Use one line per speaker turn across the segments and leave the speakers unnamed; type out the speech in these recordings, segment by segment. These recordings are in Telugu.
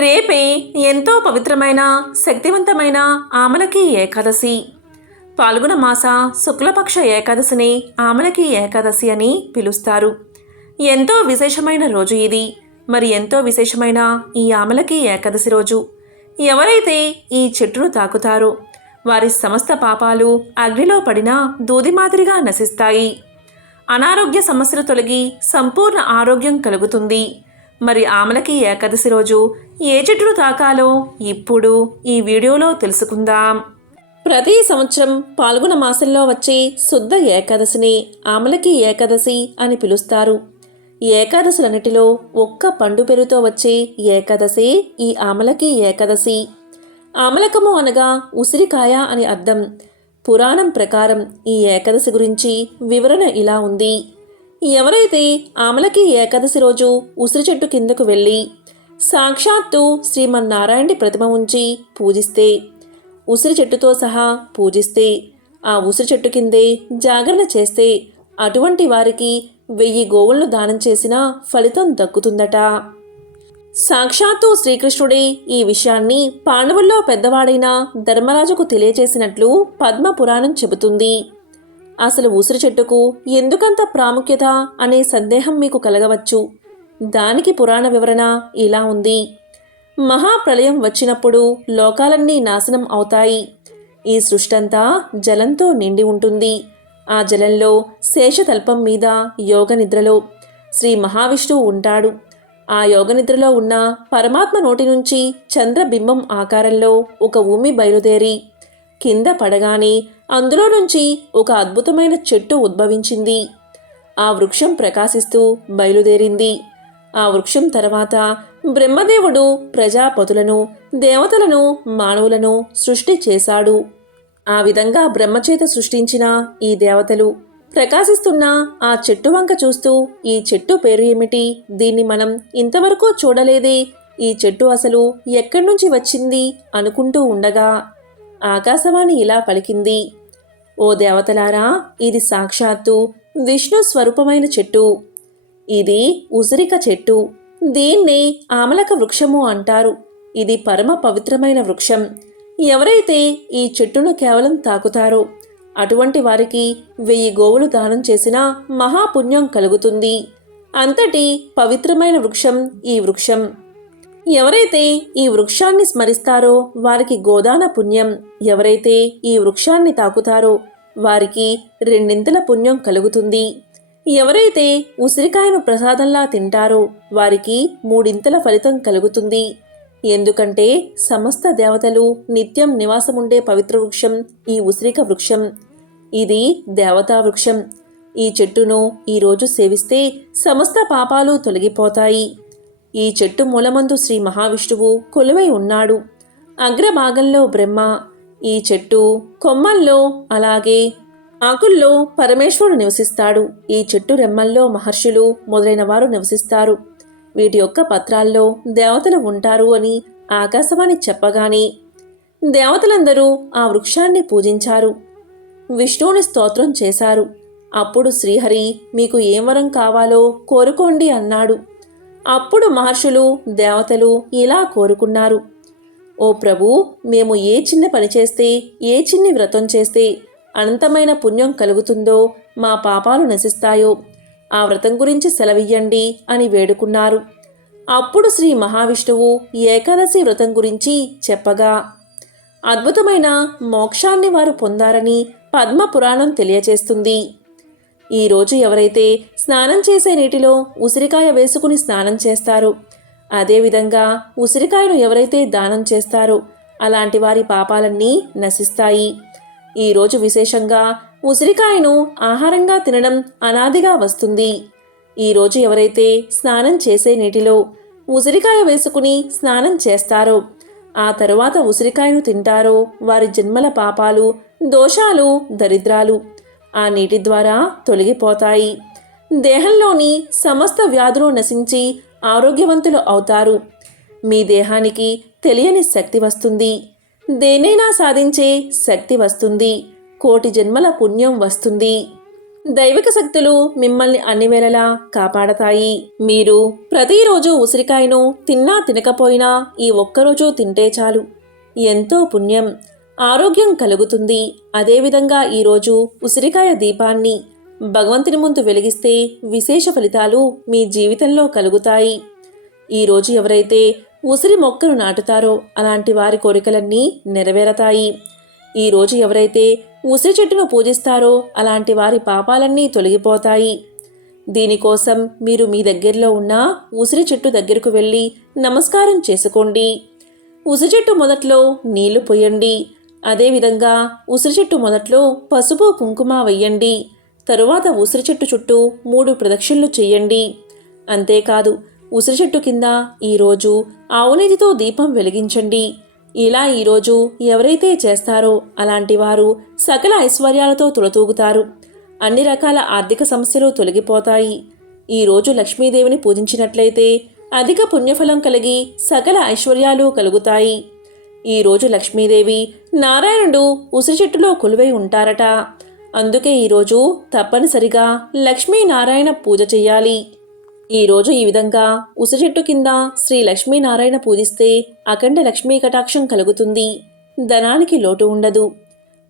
రేపే ఎంతో పవిత్రమైన శక్తివంతమైన ఆమలకి ఏకాదశి. పాల్గొన మాస శుక్లపక్ష ఏకాదశిని ఆమలకి ఏకాదశి అని పిలుస్తారు. ఎంతో విశేషమైన రోజు ఇది. మరి ఎంతో విశేషమైన ఈ ఆమలకి ఏకాదశి రోజు? ఎవరైతే ఈ చెట్టును తాకుతారో వారి సమస్త పాపాలు అగ్నిలో పడినా దూది మాదిరిగా నశిస్తాయి. అనారోగ్య సమస్యలు తొలగి సంపూర్ణ ఆరోగ్యం కలుగుతుంది. మరి ఆమలకి ఏకాదశి రోజు ఏ చెట్టును తాకాలో ఇప్పుడు ఈ వీడియోలో తెలుసుకుందాం. ప్రతి సంవత్సరం పాల్గొన మాసంలో వచ్చే శుద్ధ ఏకాదశిని ఆమలకి ఏకాదశి అని పిలుస్తారు. ఏకాదశులన్నిటిలో ఒక్క పండు పేరుతో వచ్చే ఏకాదశి ఈ ఆమలకి ఏకాదశి. ఆమలకము అనగా ఉసిరికాయ అని అర్థం. పురాణం ప్రకారం ఈ ఏకాదశి గురించి వివరణ ఇలా ఉంది. ఎవరైతే ఆమలకి ఏకాదశి రోజు ఉసిరి చెట్టు కిందకు వెళ్ళి సాక్షాత్తు శ్రీమన్నారాయణుడి ప్రతిమ ఉంచి పూజిస్తే ఉసిరి చెట్టుతో సహా పూజిస్తే ఆ ఉసిరి చెట్టు కిందే జాగరణ చేస్తే అటువంటి వారికి వెయ్యి గోవులను దానం చేసినా ఫలితం దక్కుతుందట. సాక్షాత్తు శ్రీకృష్ణుడే ఈ విషయాన్ని పాండవుల్లో పెద్దవాడైన ధర్మరాజుకు తెలియచేసినట్లు పద్మ పురాణం చెబుతుంది. అసలు ఉసిరి చెట్టుకు ఎందుకంత ప్రాముఖ్యత అనే సందేహం మీకు కలగవచ్చు? దానికి పురాణ వివరణ ఇలా ఉంది. మహాప్రళయం వచ్చినప్పుడు లోకాలన్నీ నాశనం అవుతాయి. ఈ సృష్టంతా జలంతో నిండి ఉంటుంది. ఆ జలంలో శేషతల్పం మీద యోగ నిద్రలో శ్రీ మహావిష్ణువు ఉంటాడు. ఆ యోగనిద్రలో ఉన్న పరమాత్మ నోటి నుంచి చంద్రబింబం ఆకారంలో ఒక ఊమి బయలుదేరి కింద పడగానే అందులో నుంచి ఒక అద్భుతమైన చెట్టు ఉద్భవించింది. ఆ వృక్షం ప్రకాశిస్తూ బయలుదేరింది. ఆ వృక్షం తర్వాత బ్రహ్మదేవుడు ప్రజాపతులను దేవతలను మానవులను సృష్టి చేశాడు. ఆ విధంగా బ్రహ్మచేత సృష్టించిన ఈ దేవతలు ప్రకాశిస్తున్న ఆ చెట్టు వంక చూస్తూ ఈ చెట్టు పేరు ఏమిటి? దీన్ని మనం ఇంతవరకు చూడలేదే. ఈ చెట్టు అసలు ఎక్కడి నుంచి వచ్చింది? అనుకుంటూ ఉండగా ఆకాశవాణి ఇలా పలికింది. ఓ దేవతలారా ఇది సాక్షాత్తు విష్ణు స్వరూపమైన చెట్టు. ఇది ఉసిరిక చెట్టు. దీన్ని ఆమలక వృక్షము అంటారు. ఇది పరమ పవిత్రమైన వృక్షం. ఎవరైతే ఈ చెట్టును కేవలం తాకుతారో అటువంటి వారికి వెయ్యి గోవులు దానం చేసినా మహాపుణ్యం కలుగుతుంది. అంతటి పవిత్రమైన వృక్షం ఈ వృక్షం. ఎవరైతే ఈ వృక్షాన్ని స్మరిస్తారో వారికి గోదాన పుణ్యం. ఎవరైతే ఈ వృక్షాన్ని తాకుతారో వారికి రెండింతల పుణ్యం కలుగుతుంది. ఎవరైతే ఉసిరికాయను ప్రసాదంలా తింటారో వారికి మూడింతల ఫలితం కలుగుతుంది. ఎందుకంటే సమస్త దేవతలు నిత్యం నివాసముండే పవిత్ర వృక్షం ఈ ఉసిరిక వృక్షం. ఇది దేవతా వృక్షం. ఈ చెట్టును ఈరోజు సేవిస్తే సమస్త పాపాలు తొలగిపోతాయి. ఈ చెట్టు మూలమందు శ్రీ మహావిష్ణువు కొలువై ఉన్నాడు. అగ్రభాగంలో బ్రహ్మ ఈ చెట్టు కొమ్మల్లో అలాగే ఆకుల్లో పరమేశ్వరుడు నివసిస్తాడు. ఈ చెట్టు రెమ్మల్లో మహర్షులు మొదలైన వారు నివసిస్తారు. వీటి యొక్క పత్రాల్లో దేవతలు ఉంటారు అని ఆకాశవాణి చెప్పగానే దేవతలందరూ ఆ వృక్షాన్ని పూజించారు. విష్ణువుని స్తోత్రం చేశారు. అప్పుడు శ్రీహరి మీకు ఏం వరం కావాలో కోరుకోండి అన్నాడు. అప్పుడు మహర్షులు దేవతలు ఇలా కోరుకున్నారు. ఓ ప్రభు మేము ఏ చిన్న పని చేస్తే ఏ చిన్ని వ్రతం చేస్తే అనంతమైన పుణ్యం కలుగుతుందో మా పాపాలు నశిస్తాయో ఆ వ్రతం గురించి సెలవియ్యండి అని వేడుకున్నారు. అప్పుడు శ్రీ మహావిష్ణువు ఏకాదశి వ్రతం గురించి చెప్పగా అద్భుతమైన మోక్షాన్ని వారు పొందారని పద్మ పురాణం తెలియచేస్తుంది ఈరోజు ఎవరైతే స్నానం చేసే నీటిలో ఉసిరికాయ వేసుకుని స్నానం చేస్తారు అదేవిధంగా ఉసిరికాయను ఎవరైతే దానం చేస్తారో అలాంటి వారి పాపాలన్నీ నశిస్తాయి. ఈరోజు విశేషంగా ఉసిరికాయను ఆహారంగా తినడం అనాదిగా వస్తుంది. ఈరోజు ఎవరైతే స్నానం చేసే నీటిలో ఉసిరికాయ వేసుకుని స్నానం చేస్తారో ఆ తరువాత ఉసిరికాయను తింటారో వారి జన్మల పాపాలు దోషాలు దరిద్రాలు ఆ నీటి ద్వారా తొలగిపోతాయి. దేహంలోని సమస్త వ్యాధులు నశించి ఆరోగ్యవంతులు అవుతారు. మీ దేహానికి తెలియని శక్తి వస్తుంది. దేనైనా సాధించే శక్తి వస్తుంది. కోటి జన్మల పుణ్యం వస్తుంది. దైవిక శక్తులు మిమ్మల్ని అన్ని వేళలా కాపాడతాయి. మీరు ప్రతిరోజు ఉసిరికాయను తిన్నా తినకపోయినా ఈ ఒక్కరోజు తింటే చాలు. ఎంతో పుణ్యం ఆరోగ్యం కలుగుతుంది. అదేవిధంగా ఈరోజు ఉసిరికాయ దీపాన్ని భగవంతుని ముందు వెలిగిస్తే విశేష ఫలితాలు మీ జీవితంలో కలుగుతాయి. ఈరోజు ఎవరైతే ఉసిరి మొక్కను నాటుతారో అలాంటి వారి కోరికలన్నీ నెరవేరతాయి. ఈరోజు ఎవరైతే ఉసిరి చెట్టును పూజిస్తారో అలాంటి వారి పాపాలన్నీ తొలగిపోతాయి. దీనికోసం మీరు మీ దగ్గరలో ఉన్న ఉసిరి చెట్టు దగ్గరకు వెళ్ళి నమస్కారం చేసుకోండి. ఉసిరి చెట్టు మొదట్లో నీళ్ళు పోయండి. అదేవిధంగా ఉసిరి చెట్టు మొదట్లో పసుపు కుంకుమ వెయ్యండి తరువాత ఉసిరి చెట్టు చుట్టూ మూడు ప్రదక్షిణలు చేయండి. అంతేకాదు ఉసిరి చెట్టు కింద ఈరోజు ఆవునేతితో దీపం వెలిగించండి. ఇలా ఈరోజు ఎవరైతే చేస్తారో అలాంటి వారు సకల ఐశ్వర్యాలతో తులతూగుతారు. అన్ని రకాల ఆర్థిక సమస్యలు తొలగిపోతాయి. ఈరోజు లక్ష్మీదేవిని పూజించినట్లయితే అధిక పుణ్యఫలం కలిగి సకల ఐశ్వర్యాలు కలుగుతాయి. ఈరోజు లక్ష్మీదేవి నారాయణుడు ఉసిరి చెట్టులో కొలువై ఉంటారట. అందుకే ఈరోజు తప్పనిసరిగా లక్ష్మీనారాయణ పూజ చెయ్యాలి ఈరోజు ఈ విధంగా ఉసి చెట్టు కింద శ్రీ లక్ష్మీనారాయణ పూజిస్తే అఖండ లక్ష్మీ కటాక్షం కలుగుతుంది. ధనానికి లోటు ఉండదు.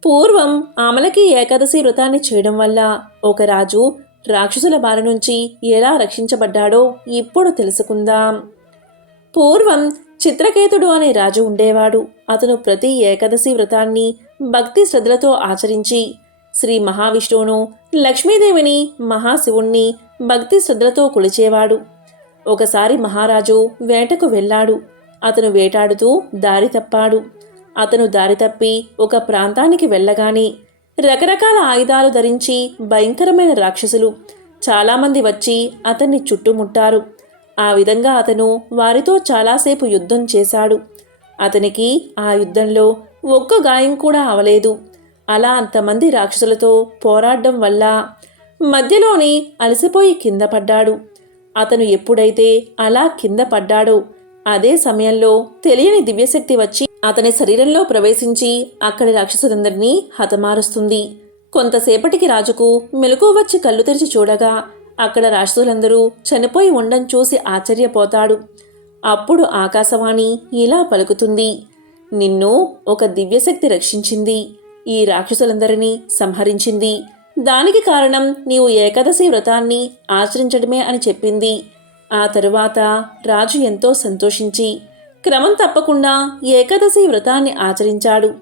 పూర్వం ఆమలకి ఏకాదశి వ్రతాన్ని చేయడం వల్ల ఒక రాజు రాక్షసుల బారి నుంచి ఎలా రక్షించబడ్డాడో ఇప్పుడు తెలుసుకుందాం. పూర్వం చిత్రకేతుడు అనే రాజు ఉండేవాడు. అతను ప్రతి ఏకాదశి వ్రతాన్ని భక్తి శ్రద్ధలతో ఆచరించి శ్రీ మహావిష్ణువును లక్ష్మీదేవిని మహాశివుణ్ణి భక్తి శ్రద్ధలతో కొలిచేవాడు. ఒకసారి మహారాజు వేటకు వెళ్ళాడు. అతను వేటాడుతూ దారి తప్పాడు. అతను దారి తప్పి ఒక ప్రాంతానికి వెళ్ళగానే రకరకాల ఆయుధాలు ధరించి భయంకరమైన రాక్షసులు చాలామంది వచ్చి అతన్ని చుట్టుముట్టారు. ఆ విధంగా అతను వారితో చాలాసేపు యుద్ధం చేశాడు. అతనికి ఆ యుద్ధంలో ఒక్క గాయం కూడా అవలేదు. అలా అంతమంది రాక్షసులతో పోరాడడం వల్ల మధ్యలోనే అలసిపోయి కింద పడ్డాడు. అతను ఎప్పుడైతే అలా కింద పడ్డాడో అదే సమయంలో తెలియని దివ్యశక్తి వచ్చి అతని శరీరంలో ప్రవేశించి అక్కడి రాక్షసులందరినీ హతమారుస్తుంది. కొంతసేపటికి రాజుకు మెలకు వచ్చి కళ్ళు తెరిచి చూడగా అక్కడ రాక్షసులందరూ చనిపోయి ఉండం చూసి ఆశ్చర్యపోతాడు. అప్పుడు ఆకాశవాణి ఇలా పలుకుతుంది. నిన్ను ఒక దివ్యశక్తి రక్షించింది. ఈ రాక్షసులందరినీ సంహరించింది. దానికి కారణం నీవు ఏకాదశి వ్రతాన్ని ఆచరించడమే అని చెప్పింది. ఆ తరువాత రాజు ఎంతో సంతోషించి క్రమం తప్పకుండా ఏకాదశి వ్రతాన్ని ఆచరించాడు.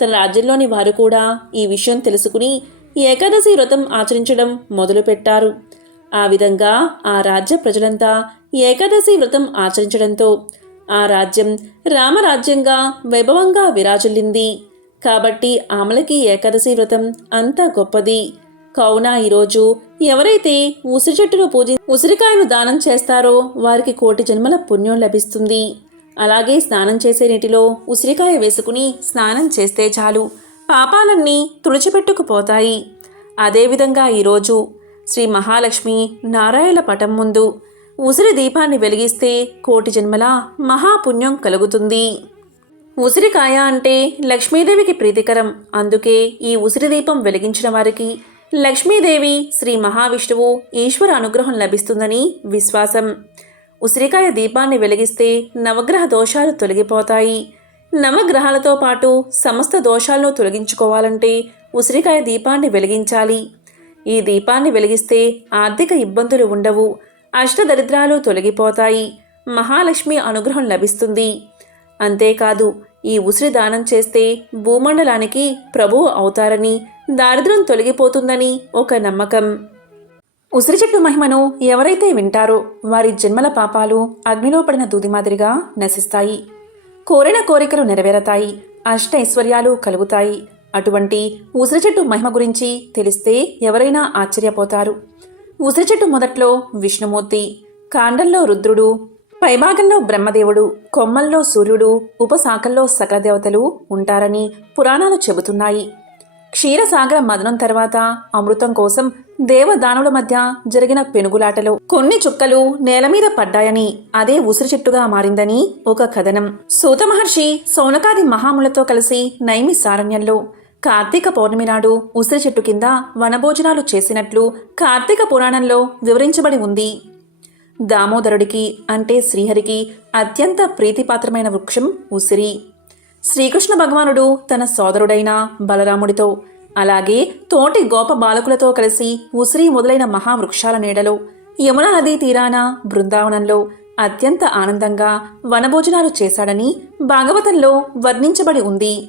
తన రాజ్యంలోని వారు కూడా ఈ విషయం తెలుసుకుని ఏకాదశి వ్రతం ఆచరించడం మొదలుపెట్టారు. ఆ విధంగా ఆ రాజ్య ప్రజలంతా ఏకాదశి వ్రతం ఆచరించడంతో ఆ రాజ్యం రామరాజ్యంగా వైభవంగా విరాజిల్లింది. కాబట్టి ఆమలకి ఏకాదశి వ్రతం అంత గొప్పది. కావున ఈరోజు ఎవరైతే ఉసిరి చెట్టును పూజి ఉసిరికాయను దానం చేస్తారో వారికి కోటి జన్మల పుణ్యం లభిస్తుంది. అలాగే స్నానం చేసే నీటిలో ఉసిరికాయ వేసుకుని స్నానం చేస్తే చాలు. పాపాలన్నీ తుడిచిపెట్టుకుపోతాయి. అదేవిధంగా ఈరోజు శ్రీ మహాలక్ష్మి నారాయణ పటం ముందు ఉసిరి దీపాన్ని వెలిగిస్తే కోటి జన్మల మహాపుణ్యం కలుగుతుంది. ఉసిరికాయ అంటే లక్ష్మీదేవికి ప్రీతికరం. అందుకే ఈ ఉసిరి దీపం వెలిగించిన వారికి లక్ష్మీదేవి శ్రీ మహావిష్ణువు ఈశ్వర అనుగ్రహం లభిస్తుందని విశ్వాసం. ఉసిరికాయ దీపాన్ని వెలిగిస్తే నవగ్రహ దోషాలు తొలగిపోతాయి. నవగ్రహాలతో పాటు సమస్త దోషాలను తొలగించుకోవాలంటే ఉసిరికాయ దీపాన్ని వెలిగించాలి. ఈ దీపాన్ని వెలిగిస్తే ఆర్థిక ఇబ్బందులు ఉండవు. అష్టదరిద్రాలు తొలగిపోతాయి. మహాలక్ష్మి అనుగ్రహం లభిస్తుంది. అంతేకాదు ఈ ఉసిరి దానం చేస్తే భూమండలానికి ప్రభువు అవుతారని దారిద్ర్యం తొలగిపోతుందని ఒక నమ్మకం. ఉసిరి చెట్టు మహిమను ఎవరైతే వింటారో వారి జన్మల పాపాలు అగ్నిలో పడిన దూది మాదిరిగా నశిస్తాయి. కోరిన కోరికలు నెరవేరతాయి అష్ట ఐశ్వర్యాలు కలుగుతాయి. అటువంటి ఉసిరి చెట్టు మహిమ గురించి తెలిస్తే ఎవరైనా ఆశ్చర్యపోతారు. ఉసిరి చెట్టు మొదట్లో విష్ణుమూర్తి కాండంలో రుద్రుడు పైభాగంలో బ్రహ్మదేవుడు కొమ్మల్లో సూర్యుడు ఉపశాఖల్లో సకలదేవతలు ఉంటారని పురాణాలు చెబుతున్నాయి. క్షీరసాగర మదనం తర్వాత అమృతం కోసం దేవదానుల మధ్య జరిగిన పెనుగులాటలో కొన్ని చుక్కలు నేల మీద పడ్డాయని అదే ఉసిరి చెట్టుగా మారిందని ఒక కథనం. సూత మహర్షి సౌనకాది మహాములతో కలిసి నైమి సారణ్యంలో కార్తీక పౌర్ణమి నాడు ఉసిరి చెట్టు కింద వనభోజనాలు చేసినట్లు కార్తీక పురాణంలో వివరించబడి ఉంది. దామోదరుడికి అంటే శ్రీహరికి అత్యంత ప్రీతిపాత్రమైన వృక్షం ఉసిరి. శ్రీకృష్ణ భగవానుడు తన సోదరుడైన బలరాముడితో అలాగే తోటి గోప బాలకులతో కలిసి ఉసిరి మొదలైన మహావృక్షాల నీడలో యమునా నదీ తీరాన బృందావనంలో అత్యంత ఆనందంగా వనభోజనాలు చేశాడని భాగవతంలో వర్ణించబడి ఉంది.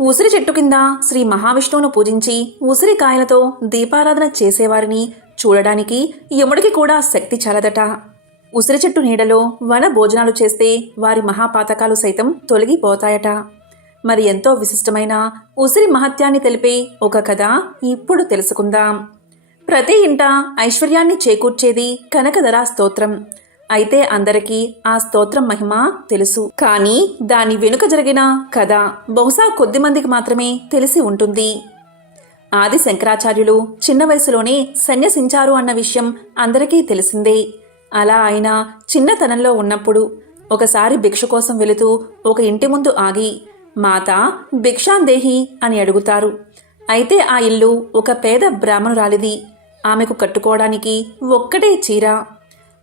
ఉసిరి చెట్టు కింద శ్రీ మహావిష్ణువును పూజించి ఉసిరికాయలతో దీపారాధన చేసేవారిని చూడడానికి యముడికి కూడా శక్తి చాలదట. ఉసిరి చెట్టు నీడలో వన భోజనాలు చేస్తే వారి మహాపాతకాలు సైతం తొలగిపోతాయట. మరి ఎంతో విశిష్టమైన ఉసిరి మహత్యాన్ని తెలిపే ఒక కథ ఇప్పుడు తెలుసుకుందాం. ప్రతి ఇంట ఐశ్వర్యాన్ని చేకూర్చేది కనకధరా స్తోత్రం. అయితే అందరికీ ఆ స్తోత్రం మహిమ తెలుసు. కానీ దాని వెనుక జరిగిన కథ బహుశా కొద్ది మందికి మాత్రమే తెలిసి ఉంటుంది. ఆది శంకరాచార్యులు చిన్న వయసులోనే సన్యసించారు అన్న విషయం అందరికీ తెలిసిందే. అలా ఆయన చిన్నతనంలో ఉన్నప్పుడు ఒకసారి భిక్ష కోసం వెళుతూ ఒక ఇంటి ముందు ఆగి మాత భిక్షాందేహి అని అడుగుతారు. అయితే ఆ ఇల్లు ఒక పేద బ్రాహ్మణురాలిది. ఆమెకు కట్టుకోవడానికి ఒక్కటే చీర.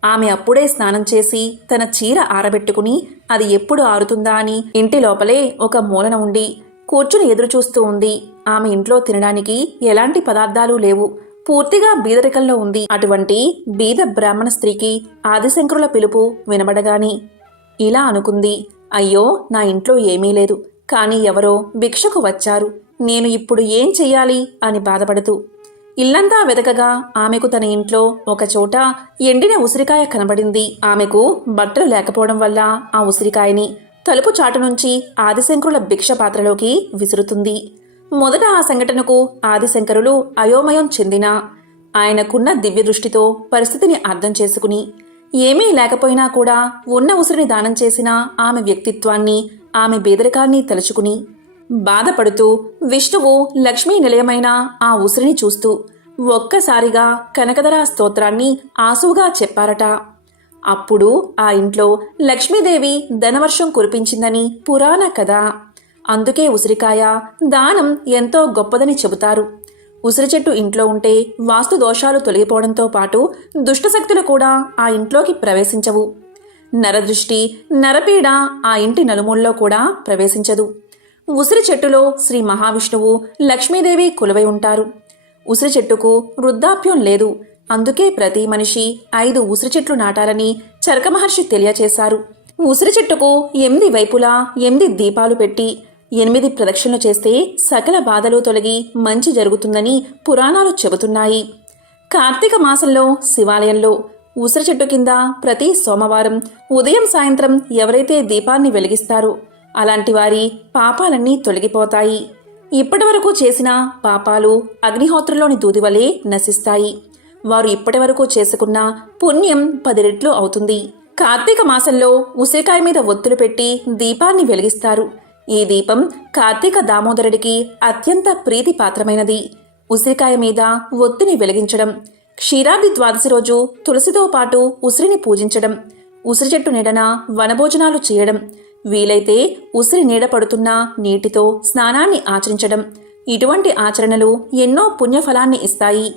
ఆమె అప్పుడే స్నానం చేసి తన చీర ఆరబెట్టుకుని అది ఎప్పుడు ఆరుతుందా అని ఇంటి లోపలే ఒక మూలన ఉండి కూర్చుని ఎదురుచూస్తూ ఉంది. ఆమె ఇంట్లో తినడానికి ఎలాంటి పదార్థాలు లేవు. పూర్తిగా బీదరికంలో ఉంది. అటువంటి బీద బ్రాహ్మణ స్త్రీకి ఆదిశంకరుల పిలుపు వినబడగాని ఇలా అనుకుంది అయ్యో నా ఇంట్లో ఏమీ లేదు. కానీ ఎవరో భిక్షకు వచ్చారు. నేను ఇప్పుడు ఏం చెయ్యాలి? అని బాధపడుతూ. ఇల్లంతా వెతకగా ఆమెకు తన ఇంట్లో ఒకచోట ఎండిన ఉసిరికాయ కనబడింది. ఆమెకు బట్టలు లేకపోవడం వల్ల ఆ ఉసిరికాయని తలుపు చాటు నుంచి ఆదిశంకరుల భిక్ష పాత్రలోకి విసురుతుంది. మొదట ఆ సంఘటనకు ఆదిశంకరులు అయోమయం చెందినా. ఆయనకున్న దివ్య దృష్టితో పరిస్థితిని అర్థం చేసుకుని ఏమీ లేకపోయినా కూడా ఉన్న ఉసిరిని దానం చేసిన ఆమె వ్యక్తిత్వాన్ని ఆమె బేదరికాన్ని తలుచుకుని బాధపడుతూ విష్ణువు లక్ష్మీ నిలయమైన ఆ ఉసిరిని చూస్తూ ఒక్కసారిగా కనకదరా స్తోత్రాన్ని ఆసువుగా చెప్పారట. అప్పుడు ఆ ఇంట్లో లక్ష్మీదేవి ధనవర్షం కురిపించిందని పురాణ కథ. అందుకే ఉసిరికాయ దానం ఎంతో గొప్పదని చెబుతారు. ఉసిరి చెట్టు ఇంట్లో ఉంటే వాస్తు దోషాలు తొలగిపోవడంతో పాటు దుష్టశక్తులు కూడా ఆ ఇంట్లోకి ప్రవేశించవు. నరదృష్టి నరపీడ ఆ ఇంటి నలుమూలలో కూడా ప్రవేశించదు. ఉసిరి చెట్టులో శ్రీ మహావిష్ణువు లక్ష్మీదేవి కొలువై ఉంటారు. ఉసిరి చెట్టుకు వృద్ధాప్యం లేదు. అందుకే ప్రతి మనిషి ఐదు ఉసిరి చెట్లు నాటాలని చరక మహర్షి తెలియచేశారు. ఉసిరి చెట్టుకు ఎనిమిది వైపులా ఎనిమిది దీపాలు పెట్టి ఎనిమిది ప్రదక్షిణలు చేస్తే సకల బాధలు తొలగి మంచి జరుగుతుందని పురాణాలు చెబుతున్నాయి. కార్తీక మాసంలో శివాలయంలో ఉసిరి చెట్టు కింద ప్రతి సోమవారం ఉదయం సాయంత్రం ఎవరైతే దీపాన్ని వెలిగిస్తారో అలాంటి వారి పాపాలన్నీ తొలగిపోతాయి. ఇప్పటివరకు చేసిన పాపాలు అగ్నిహోత్రంలోని దూది వలె నశిస్తాయి. వారు ఇప్పటివరకు చేసుకున్న పుణ్యం పది రెట్లు అవుతుంది. కార్తీక మాసంలో ఉసిరికాయ మీద ఒత్తులు పెట్టి దీపాన్ని వెలిగిస్తారు. ఈ దీపం కార్తీక దామోదరుడికి అత్యంత ప్రీతి పాత్రమైనది ఉసిరికాయ మీద ఒత్తిని వెలిగించడం క్షీరాది ద్వాదశి రోజు తులసితో పాటు ఉసిరిని పూజించడం ఉసిరి చెట్టు నీడన వనభోజనాలు చేయడం వీలైతే ఉసిరి నీడ పడుతున్న నీటితో స్నానాన్ని ఆచరించడం ఇటువంటి ఆచరణలు ఎన్నో పుణ్యఫలాన్ని ఇస్తాయి.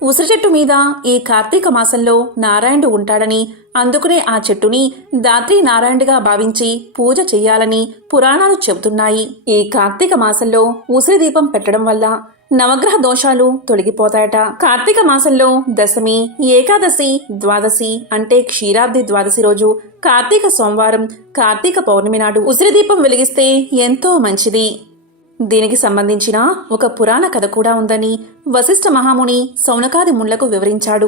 ఉసిరి చెట్టు మీద ఈ కార్తీక మాసంలో నారాయణుడు ఉంటాడని అందుకునే ఆ చెట్టుని దాత్రి నారాయణుడిగా భావించి పూజ చెయ్యాలని పురాణాలు చెబుతున్నాయి. ఈ కార్తీక మాసంలో ఉసిరి దీపం పెట్టడం వల్ల నవగ్రహ దోషాలు తొలగిపోతాయట. కార్తీక మాసంలో దశమి ఏకాదశి ద్వాదశి అంటే క్షీరాబ్ది ద్వాదశి రోజు కార్తీక సోమవారం కార్తీక పౌర్ణమి నాడు ఉసిరి దీపం వెలిగిస్తే ఎంతో మంచిది. దీనికి సంబంధించిన ఒక పురాణ కథ కూడా ఉందని వశిష్ఠ మహాముని సౌనకాది ముళ్ళకు వివరించాడు.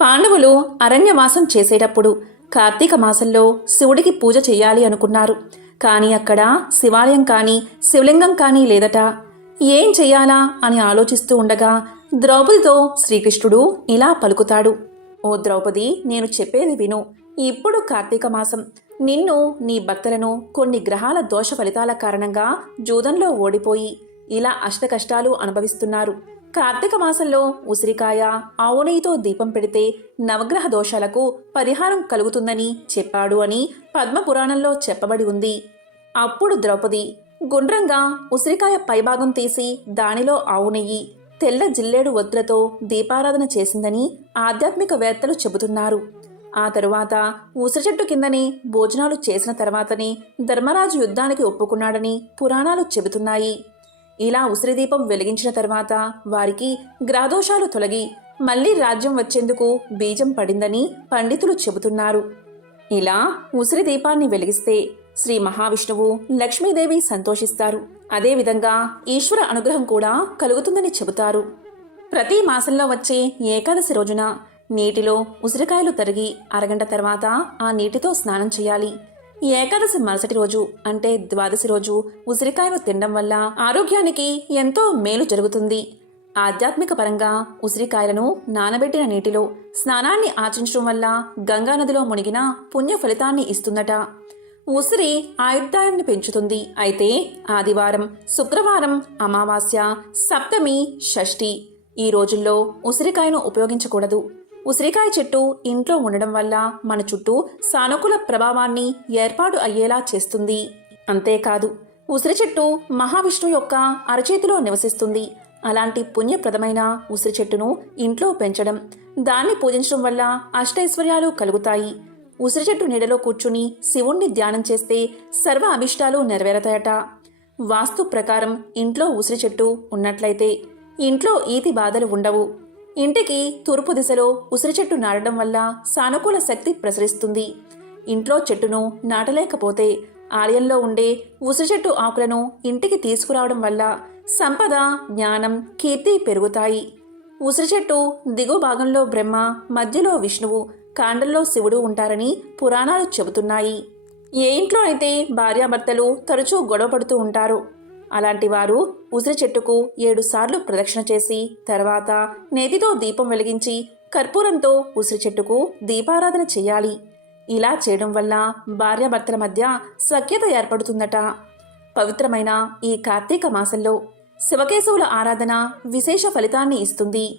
పాండవులు అరణ్యవాసం చేసేటప్పుడు కార్తీక మాసంలో శివుడికి పూజ చేయాలి అనుకున్నారు. కానీ అక్కడ శివాలయం కానీ శివలింగం కానీ లేదట. ఏం చెయ్యాలా అని ఆలోచిస్తూ ఉండగా ద్రౌపదితో శ్రీకృష్ణుడు ఇలా పలుకుతాడు. ఓ ద్రౌపది నేను చెప్పేది విను. ఇప్పుడు కార్తీక మాసం. నిన్ను నీ భక్తులను కొన్ని గ్రహాల దోష ఫలితాల కారణంగా జూదంలో ఓడిపోయి ఇలా అష్టకష్టాలు అనుభవిస్తున్నారు. కార్తీక మాసంలో ఉసిరికాయ ఆవు నెయ్యితో దీపం పెడితే నవగ్రహ దోషాలకు పరిహారం కలుగుతుందని చెప్పాడు అని పద్మపురాణంలో చెప్పబడి ఉంది. అప్పుడు ద్రౌపది గుండ్రంగా ఉసిరికాయ పైభాగం తీసి దానిలో ఆవు నెయ్యి తెల్ల జిల్లేడు వద్దులతో దీపారాధన చేసిందని ఆధ్యాత్మికవేత్తలు చెబుతున్నారు. ఆ తరువాత ఉసిరి చెట్టు కిందనే భోజనాలు చేసిన తర్వాతనే ధర్మరాజు యుద్ధానికి ఒప్పుకున్నాడని పురాణాలు చెబుతున్నాయి. ఇలా ఉసిరి దీపం వెలిగించిన తర్వాత వారికి గ్రాదోషాలు తొలగి మళ్ళీ రాజ్యం వచ్చేందుకు బీజం పడిందని పండితులు చెబుతున్నారు. ఇలా ఉసిరి దీపాన్ని వెలిగిస్తే శ్రీ మహావిష్ణువు లక్ష్మీదేవి సంతోషిస్తారు. అదేవిధంగా ఈశ్వర అనుగ్రహం కూడా కలుగుతుందని చెబుతారు. ప్రతి మాసంలో వచ్చే ఏకాదశి రోజున నీటిలో ఉసిరికాయలు తరిగి అరగంట తర్వాత ఆ నీటితో స్నానం చేయాలి. ఏకాదశి మరుసటి రోజు అంటే ద్వాదశి రోజు ఉసిరికాయలు తినడం వల్ల ఆరోగ్యానికి ఎంతో మేలు జరుగుతుంది. ఆధ్యాత్మిక పరంగా ఉసిరికాయలను నానబెట్టిన నీటిలో స్నానాన్ని ఆచరించడం వల్ల గంగా నదిలో మునిగిన పుణ్య ఫలితాన్ని ఇస్తుందట. ఉసిరి ఆయుర్దాయాన్ని పెంచుతుంది. అయితే ఆదివారం శుక్రవారం అమావాస్య సప్తమి షష్ఠి ఈ రోజుల్లో ఉసిరికాయను ఉపయోగించకూడదు. ఉసిరికాయ చెట్టు ఇంట్లో ఉండడం వల్ల మన చుట్టూ సానుకూల ప్రభావాన్ని ఏర్పాటు అయ్యేలా చేస్తుంది. అంతేకాదు ఉసిరి చెట్టు మహావిష్ణువు యొక్క అరచేతిలో నివసిస్తుంది. అలాంటి పుణ్యప్రదమైన ఉసిరి చెట్టును ఇంట్లో పెంచడం దాన్ని పూజించడం వల్ల అష్టైశ్వర్యాలు కలుగుతాయి. ఉసిరి చెట్టు నీడలో కూర్చుని శివుణ్ణి ధ్యానం చేస్తే సర్వ అభిష్టాలు నెరవేరతాయట. వాస్తు ప్రకారం ఇంట్లో ఉసిరి చెట్టు ఉన్నట్లయితే ఇంట్లో ఈతి బాధలు ఉండవు. ఇంటికి తూర్పు దిశలో ఉసిరి చెట్టు నాటడం వల్ల సానుకూల శక్తి ప్రసరిస్తుంది. ఇంట్లో చెట్టును నాటలేకపోతే ఆలయంలో ఉండే ఉసిరి చెట్టు ఆకులను ఇంటికి తీసుకురావడం వల్ల సంపద జ్ఞానం కీర్తి పెరుగుతాయి. ఉసిరి చెట్టు దిగువ భాగంలో బ్రహ్మ మధ్యలో విష్ణువు కాండంలో శివుడు ఉంటారని పురాణాలు చెబుతున్నాయి. ఏ ఇంట్లో అయితే భార్యాభర్తలు తరచూ గొడవ పడుతూ ఉంటారు అలాంటి వారు ఉసిరి చెట్టుకు ఏడు సార్లు ప్రదక్షిణ చేసి తర్వాత నేతితో దీపం వెలిగించి కర్పూరంతో ఉసిరి చెట్టుకు దీపారాధన చేయాలి. ఇలా చేయడం వల్ల భార్యాభర్తల మధ్య సఖ్యత ఏర్పడుతుందట. పవిత్రమైన ఈ కార్తీక మాసంలో శివకేశవుల ఆరాధన విశేష ఫలితాన్ని ఇస్తుంది.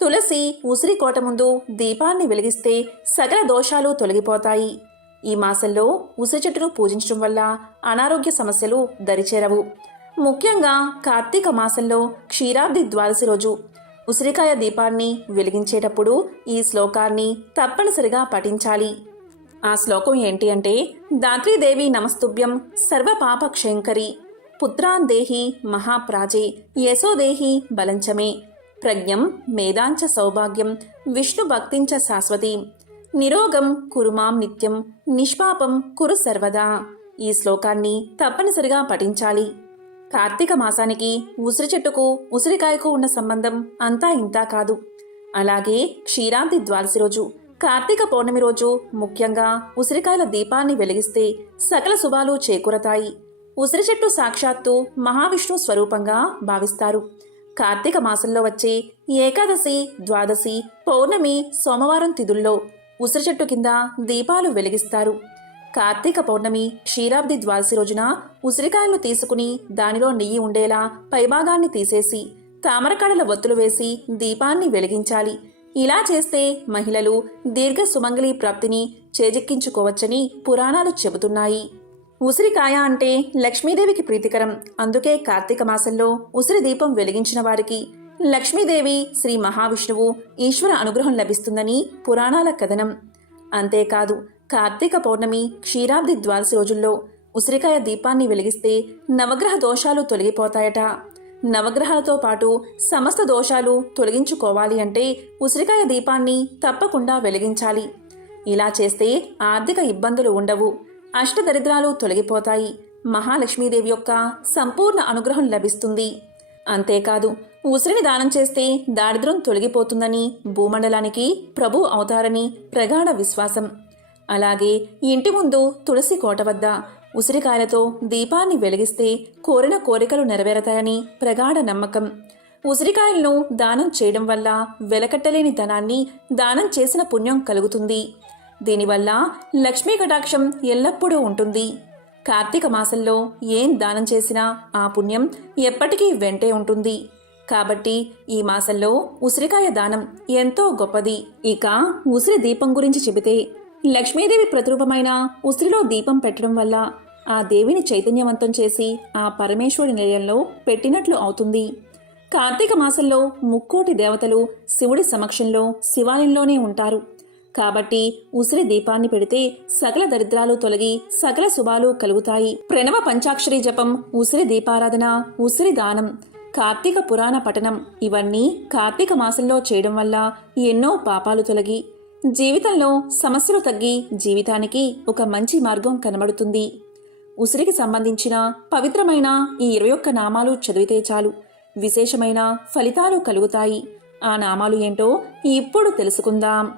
తులసి ఉసిరి కోట ముందు దీపాన్ని వెలిగిస్తే సకల దోషాలు తొలగిపోతాయి. ఈ మాసంలో ఉసిరి చెట్టును పూజించడం వల్ల అనారోగ్య సమస్యలు దరిచేరవు. ముఖ్యంగా కార్తీక మాసంలో క్షీరాబ్ది ద్వాదశి రోజు. ఉసిరికాయ దీపాన్ని వెలిగించేటప్పుడు ఈ శ్లోకాన్ని తప్పనిసరిగా పఠించాలి. ఆ శ్లోకం ఏంటి అంటే దాత్రీదేవి నమస్తుభ్యం సర్వపాపక్షయంకరి పాప పుత్రాన్ దేహి మహాప్రాజే యశోదేహి బలంచమే ప్రజ్ఞం మేధాంచ సౌభాగ్యం విష్ణు భక్తించ శాశ్వతి నిరోగం కురుమాం నిత్యం నిష్పాపం కురు సర్వదా. ఈ శ్లోకాన్ని తప్పనిసరిగా పఠించాలి. కార్తీక మాసానికి ఉసిరి చెట్టుకు ఉసిరికాయకు ఉన్న సంబంధం అంతా ఇంతా కాదు. అలాగే క్షీరాంతి ద్వాదశి రోజు కార్తీక పౌర్ణమి రోజు ముఖ్యంగా ఉసిరికాయల దీపాన్ని వెలిగిస్తే సకల శుభాలు చేకూరతాయి. ఉసిరి చెట్టు సాక్షాత్తు మహావిష్ణు స్వరూపంగా భావిస్తారు. కార్తీక మాసంలో వచ్చే ఏకాదశి ద్వాదశి పౌర్ణమి సోమవారం తిథుల్లో ఉసిరి చెట్టు కింద దీపాలు వెలిగిస్తారు. కార్తీక పౌర్ణమి క్షీరాబ్ది ద్వాదశి రోజున ఉసిరికాయలు తీసుకుని దానిలో నెయ్యి ఉండేలా పైభాగాన్ని తీసేసి తామరకాడల ఒత్తులు వేసి దీపాన్ని వెలిగించాలి. ఇలా చేస్తే మహిళలు దీర్ఘ సుమంగళి ప్రాప్తిని చేజిక్కించుకోవచ్చని పురాణాలు చెబుతున్నాయి. ఉసిరికాయ అంటే లక్ష్మీదేవికి ప్రీతికరం. అందుకే కార్తీక మాసంలో ఉసిరి దీపం వెలిగించిన వారికి లక్ష్మీదేవి శ్రీ మహావిష్ణువు ఈశ్వర అనుగ్రహం లభిస్తుందని పురాణాల కథనం. అంతేకాదు కార్తీక పౌర్ణమి క్షీరాబ్ది ద్వాదశి రోజుల్లో ఉసిరికాయ దీపాన్ని వెలిగిస్తే నవగ్రహ దోషాలు తొలగిపోతాయట. నవగ్రహాలతో పాటు సమస్త దోషాలు తొలగించుకోవాలి అంటే ఉసిరికాయ దీపాన్ని తప్పకుండా వెలిగించాలి. ఇలా చేస్తే ఆర్థిక ఇబ్బందులు ఉండవు. అష్టదరిద్రాలు తొలగిపోతాయి. మహాలక్ష్మీదేవి యొక్క సంపూర్ణ అనుగ్రహం లభిస్తుంది. అంతేకాదు ఉసిరిని దానం చేస్తే దారిద్ర్యం తొలగిపోతుందని భూమండలానికి ప్రభు అవుతారని ప్రగాఢ విశ్వాసం. అలాగే ఇంటి ముందు తులసి కోట వద్ద ఉసిరికాయలతో దీపాన్ని వెలిగిస్తే కోరిన కోరికలు నెరవేరతాయని ప్రగాఢ నమ్మకం. ఉసిరికాయలను దానం చేయడం వల్ల వెలకట్టలేని ధనాన్ని దానం చేసిన పుణ్యం కలుగుతుంది. దీనివల్ల లక్ష్మీ కటాక్షం ఎల్లప్పుడూ ఉంటుంది. కార్తీక మాసంలో ఏం దానం చేసినా ఆ పుణ్యం ఎప్పటికీ వెంటే ఉంటుంది. కాబట్టి ఈ మాసంలో ఉసిరికాయ దానం ఎంతో గొప్పది. ఇక ఉసిరి దీపం గురించి చెబితే లక్ష్మీదేవి ప్రతిరూపమైన ఉసిరిలో దీపం పెట్టడం వల్ల ఆ దేవిని చైతన్యవంతం చేసి ఆ పరమేశ్వరి నిలయంలో పెట్టినట్లు అవుతుంది. కార్తీక మాసంలో ముక్కోటి దేవతలు శివుడి సమక్షంలో శివాలయంలోనే ఉంటారు. కాబట్టి ఉసిరి దీపాన్ని పెడితే సకల దరిద్రాలు తొలగి సకల శుభాలు కలుగుతాయి. ప్రణవ పంచాక్షరి జపం ఉసిరి దీపారాధన ఉసిరి దానం కార్తీక పురాణ పఠనం ఇవన్నీ కార్తీక మాసంలో చేయడం వల్ల ఎన్నో పాపాలు తొలగి జీవితంలో సమస్యలు తగ్గి జీవితానికి ఒక మంచి మార్గం కనబడుతుంది. ఉసిరికి సంబంధించిన పవిత్రమైన ఈ ఇరవై ఒక్క నామాలు చదివితే చాలు. విశేషమైన ఫలితాలు కలుగుతాయి. ఆ నామాలు ఏంటో ఇప్పుడు తెలుసుకుందాం.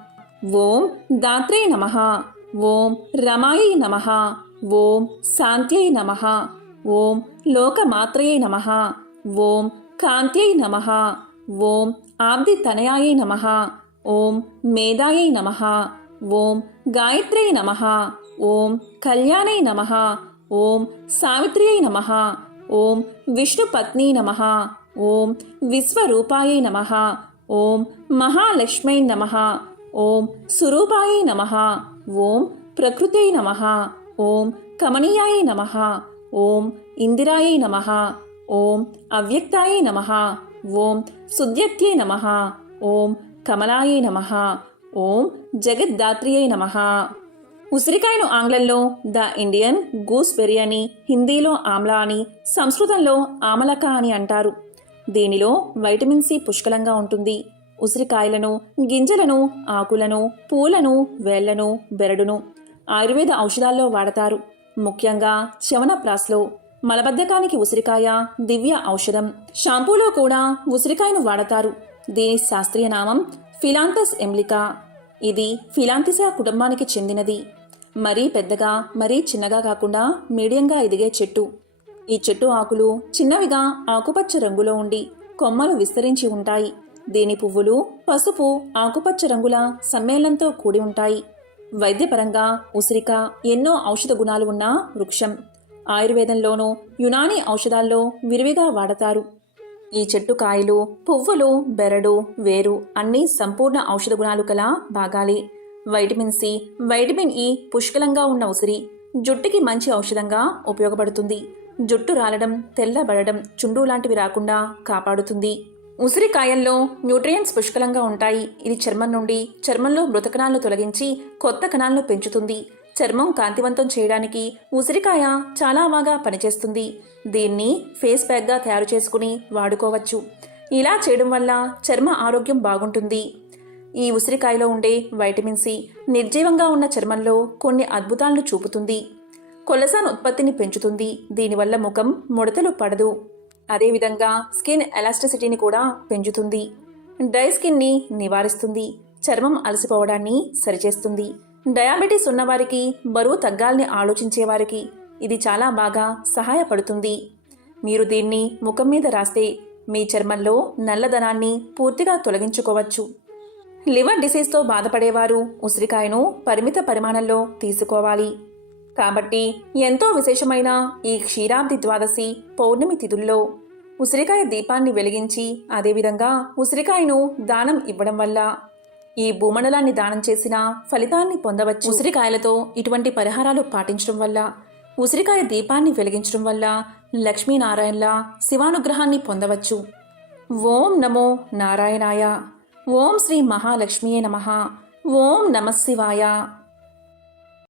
ఓం దాత్రే నమ. ఓం రమాయ నమ. ఓం శాంత్యై నమ. ఓం లోకమాత్రయై నమ. ఓం కాంత్యై నమ. ఓం ఆబ్ది తనయాయ నమ. ఓం మేధాయై నమ ఓం గాయత్ర్యై నమ ఓం కళ్యాణై నమ ఓం సావిత్ర్యై నమ ఓం విష్ణుపత్ని నమ ఓం విశ్వరూపాయై నమ ఓం మహాలక్ష్మై నమ ఓం సురూపాయై నమ ఓం ప్రకృత్యై నమ ఓం కమనీయాయ నమ ఓం ఇందిరాయై నమ ఓం అవ్యక్తాయై నమ ఓం సుద్యత్యై నమ ఓం కమలాయై నమ. ఓం జగద్దాత్రియై నమ. ఉసిరికాయను ఆంగ్లంలో ద ఇండియన్ గూస్బెర్రీ అని హిందీలో ఆమ్లా అని సంస్కృతంలో ఆమలక అని అంటారు. దీనిలో వైటమిన్ సి పుష్కలంగా ఉంటుంది. ఉసిరికాయలను గింజలను ఆకులను పూలను వేళ్ళను బెరడును ఆయుర్వేద ఔషధాల్లో వాడతారు. ముఖ్యంగా చవనప్రాస్లో మలబద్ధకానికి ఉసిరికాయ దివ్య ఔషధం. షాంపూలో కూడా ఉసిరికాయను వాడతారు. దీని శాస్త్రీయ నామం ఫిలాంటస్ ఎమ్లికా ఇది ఫిలాంతిసా కుటుంబానికి చెందినది. మరీ పెద్దగా మరీ చిన్నగా కాకుండా మీడియంగా ఎదిగే చెట్టు. ఈ చెట్టు ఆకులు చిన్నవిగా ఆకుపచ్చ రంగులో ఉండి కొమ్మలు విస్తరించి ఉంటాయి. దీని పువ్వులు పసుపు ఆకుపచ్చ రంగుల సమ్మేళనంతో కూడి ఉంటాయి. వైద్యపరంగా ఉసిరిక ఎన్నో ఔషధ గుణాలు ఉన్న వృక్షం. ఆయుర్వేదంలోనూ యునాని ఔషధాల్లో విరివిగా వాడతారు. ఈ చెట్టు కాయలు పువ్వులు బెరడు వేరు అన్నీ సంపూర్ణ ఔషధ గుణాలు కల భాగాలే. వైటమిన్ సి వైటమిన్ ఇ పుష్కలంగా ఉన్న ఉసిరి జుట్టుకి మంచి ఔషధంగా ఉపయోగపడుతుంది. జుట్టు రాలడం తెల్లబడడం చుండ్రు లాంటివి రాకుండా కాపాడుతుంది. ఉసిరికాయల్లో న్యూట్రియంట్స్ పుష్కలంగా ఉంటాయి. ఇది చర్మం నుండి చర్మంలో మృత కణాలను తొలగించి కొత్త కణాలను పెంచుతుంది. చర్మం కాంతివంతం చేయడానికి ఉసిరికాయ చాలా బాగా పనిచేస్తుంది. దీన్ని ఫేస్ ప్యాక్గా తయారు చేసుకుని వాడుకోవచ్చు. ఇలా చేయడం వల్ల చర్మ ఆరోగ్యం బాగుంటుంది. ఈ ఉసిరికాయలో ఉండే వైటమిన్ సి నిర్జీవంగా ఉన్న చర్మంలో కొన్ని అద్భుతాలను చూపుతుంది. కొలసాన్ ఉత్పత్తిని పెంచుతుంది. దీనివల్ల ముఖం ముడతలు పడదు. అదేవిధంగా స్కిన్ ఎలాస్టిసిటీని కూడా పెంచుతుంది. డ్రై స్కిన్ని నివారిస్తుంది. చర్మం అలసిపోవడాన్ని సరిచేస్తుంది. డయాబెటీస్ ఉన్నవారికి బరువు తగ్గాలని ఆలోచించే వారికి ఇది చాలా బాగా సహాయపడుతుంది. మీరు దీన్ని ముఖం మీద రాస్తే మీ చర్మంలో నల్లదనాన్ని పూర్తిగా తొలగించుకోవచ్చు. లివర్ డిసీజ్తో బాధపడేవారు ఉసిరికాయను పరిమిత పరిమాణంలో తీసుకోవాలి. కాబట్టి ఎంతో విశేషమైన ఈ క్షీరాబ్ది ద్వాదశి పౌర్ణమి తిథుల్లో ఉసిరికాయ దీపాన్ని వెలిగించి అదేవిధంగా ఉసిరికాయను దానం ఇవ్వడం వల్ల ఈ భూమండలాన్ని దానం చేసిన ఫలితాన్ని పొందవచ్చు. ఉసిరికాయలతో ఇటువంటి పరిహారాలు పాటించడం వల్ల ఉసిరికాయ దీపాన్ని వెలిగించడం వల్ల లక్ష్మీనారాయణల శివానుగ్రహాన్ని పొందవచ్చు. ఓం నమో నారాయణాయ. ఓం శ్రీ మహాలక్ష్మియే నమ. ఓం నమశివాయ